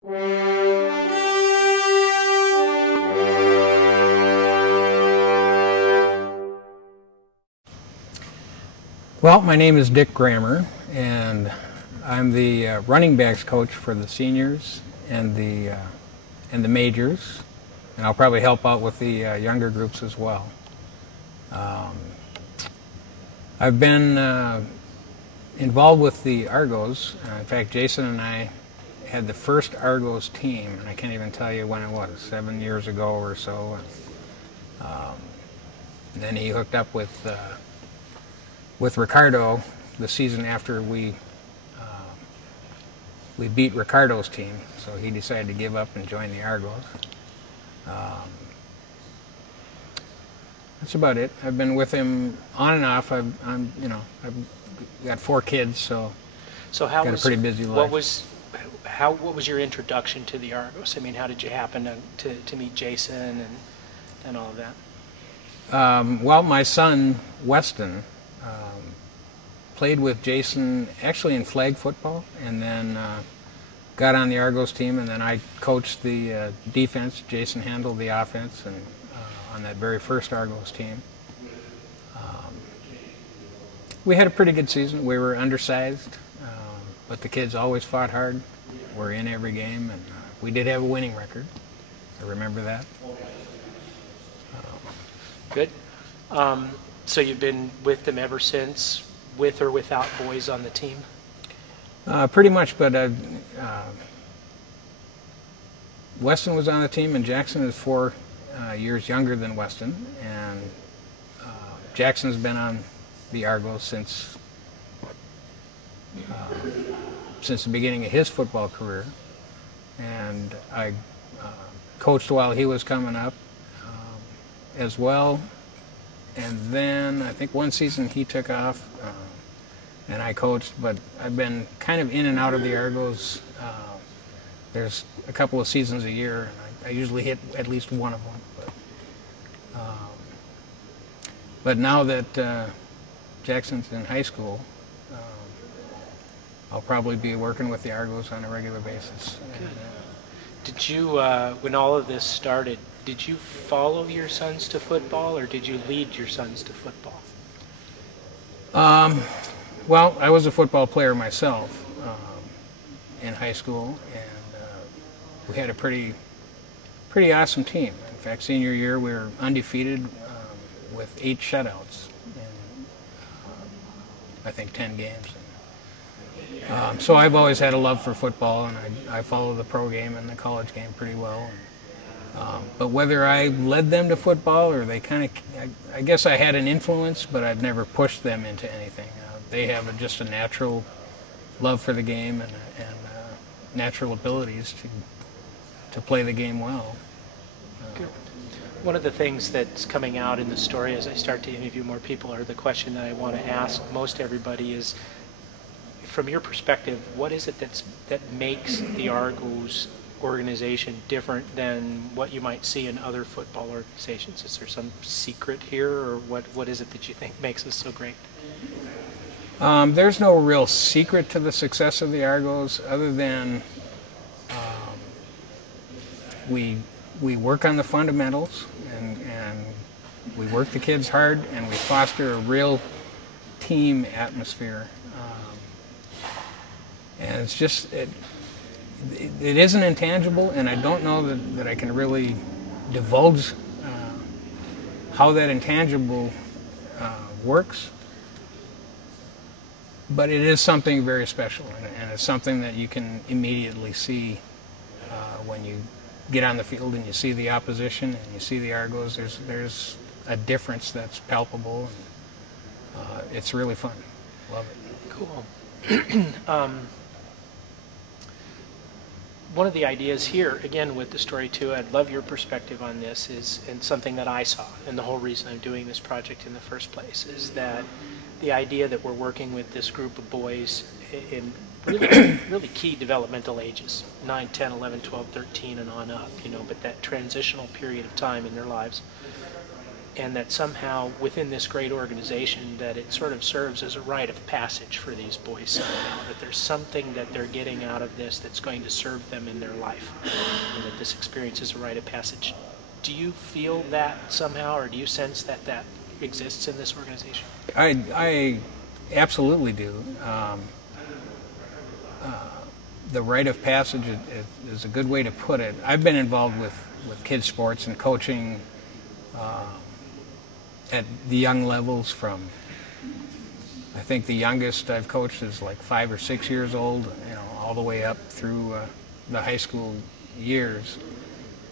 Well, my name is Dick Grammer, and I'm the running backs coach for the seniors and the majors, and I'll probably help out with the younger groups as well. I've been involved with the Argos. In fact, Jason and I had the first Argos team, and I can't even tell you when it was, 7 years ago or so. And then he hooked up with Ricardo the season after we beat Ricardo's team, so he decided to give up and join the Argos. That's about it. I've been with him on and off. I've got 4 kids, so how got a pretty busy life. What was your introduction to the Argos? I mean, how did you happen to meet Jason and all of that? Well, my son Weston played with Jason actually in flag football, and then got on the Argos team, and then I coached the defense. Jason handled the offense, and on that very first Argos team. We had a pretty good season. We were undersized, but the kids always fought hard. We're in every game, and we did have a winning record. I remember that. Good. So you've been with them ever since, with or without boys on the team? Pretty much, but Weston was on the team, and Jackson is 4 years younger than Weston, and Jackson's been on the Argos since the beginning of his football career, and I coached while he was coming up as well. And then I think one season he took off, and I coached, but I've been kind of in and out of the Argos. There's a couple of seasons a year, and I usually hit at least one of them. But now that Jackson's in high school, I'll probably be working with the Argos on a regular basis. And, did you, when all of this started, did you follow your sons to football, or did you lead your sons to football? Well, I was a football player myself in high school, and we had a pretty awesome team. In fact, senior year we were undefeated with 8 shutouts in I think 10 games. So I've always had a love for football, and I follow the pro game and the college game pretty well. But whether I led them to football or they I guess I had an influence, but I've never pushed them into anything. They have just a natural love for the game and natural abilities to play the game well. One of the things that's coming out in the story as I start to interview more people, or the question that I want to ask most everybody is, from your perspective, what is it that makes the Argos organization different than what you might see in other football organizations? Is there some secret here, or what is it that you think makes us so great? There's no real secret to the success of the Argos, other than we work on the fundamentals, and we work the kids hard, and we foster a real team atmosphere. And it's just, it isn't intangible, and I don't know that I can really divulge how that intangible works. But it is something very special, and it's something that you can immediately see when you get on the field and you see the opposition and you see the Argos. There's a difference that's palpable, and it's really fun. Love it. Cool. One of the ideas here, again with the story too, I'd love your perspective on this, and something that I saw, and the whole reason I'm doing this project in the first place, is that the idea that we're working with this group of boys in really key developmental ages, 9, 10, 11, 12, 13, and on up, but that transitional period of time in their lives. and that somehow within this great organization that it sort of serves as a rite of passage for these boys somehow, that there's something that they're getting out of this that's going to serve them in their life, and that this experience is a rite of passage. Do you feel that somehow, or do you sense that that exists in this organization? I absolutely do. The rite of passage is a good way to put it. I've been involved with kids sports and coaching at the young levels from, I think the youngest I've coached is like 5 or 6 years old, you know, all the way up through the high school years.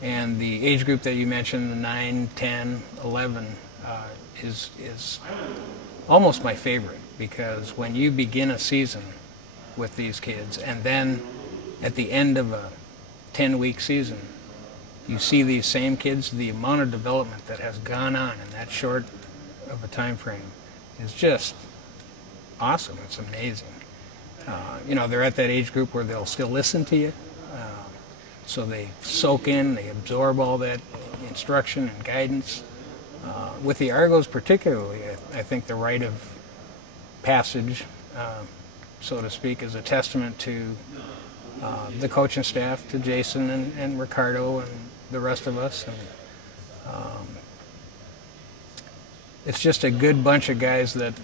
And the age group that you mentioned, the 9, 10, 11, is almost my favorite, because when you begin a season with these kids and then at the end of a 10-week season, you see these same kids, the amount of development that has gone on in that short of a time frame is just awesome. It's amazing. You know, they're at that age group where they'll still listen to you. So they soak in, they absorb all that instruction and guidance. With the Argos particularly, I think the rite of passage, so to speak, is a testament to the coaching staff, to Jason and Ricardo and the rest of us. And it's just a good bunch of guys that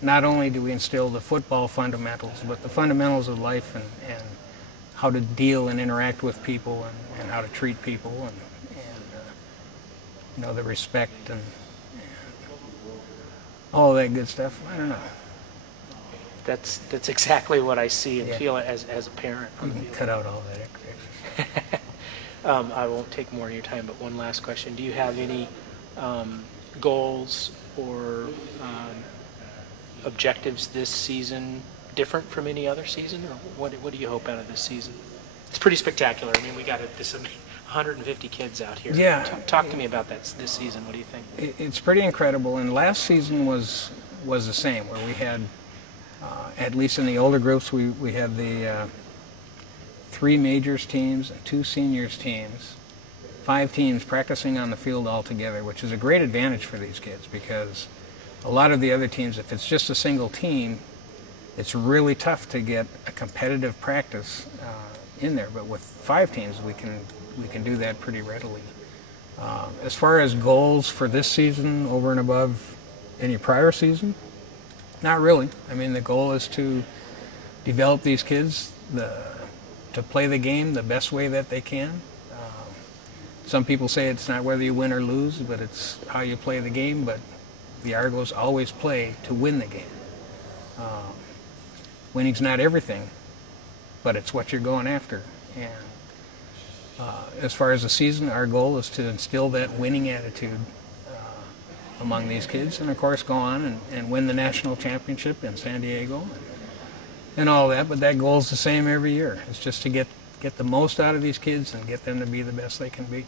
not only do we instill the football fundamentals, but the fundamentals of life and how to deal and interact with people and how to treat people and you know, the respect and all that good stuff. I don't know. That's exactly what I see and feel as a parent. You can cut out all that extra. I won't take more of your time, but one last question. Do you have any goals or objectives this season different from any other season, or what do you hope out of this season? It's pretty spectacular. I mean, we got this 150 kids out here. Yeah. Talk to me about that this season. What do you think? It's pretty incredible, and last season was the same, where we had, at least in the older groups, we had the 3 majors teams and 2 seniors teams, 5 teams practicing on the field all together, which is a great advantage for these kids, because a lot of the other teams, if it's just a single team, it's really tough to get a competitive practice in there. But with 5 teams, we can do that pretty readily. As far as goals for this season, over and above any prior season, not really. I mean, the goal is to develop these kids to play the game the best way that they can. Some people say it's not whether you win or lose, but it's how you play the game. But the Argos always play to win the game. Winning's not everything, but it's what you're going after. And as far as the season, our goal is to instill that winning attitude among these kids, and of course go on and win the national championship in San Diego and all that. But that goal is the same every year. It's just to get the most out of these kids and get them to be the best they can be.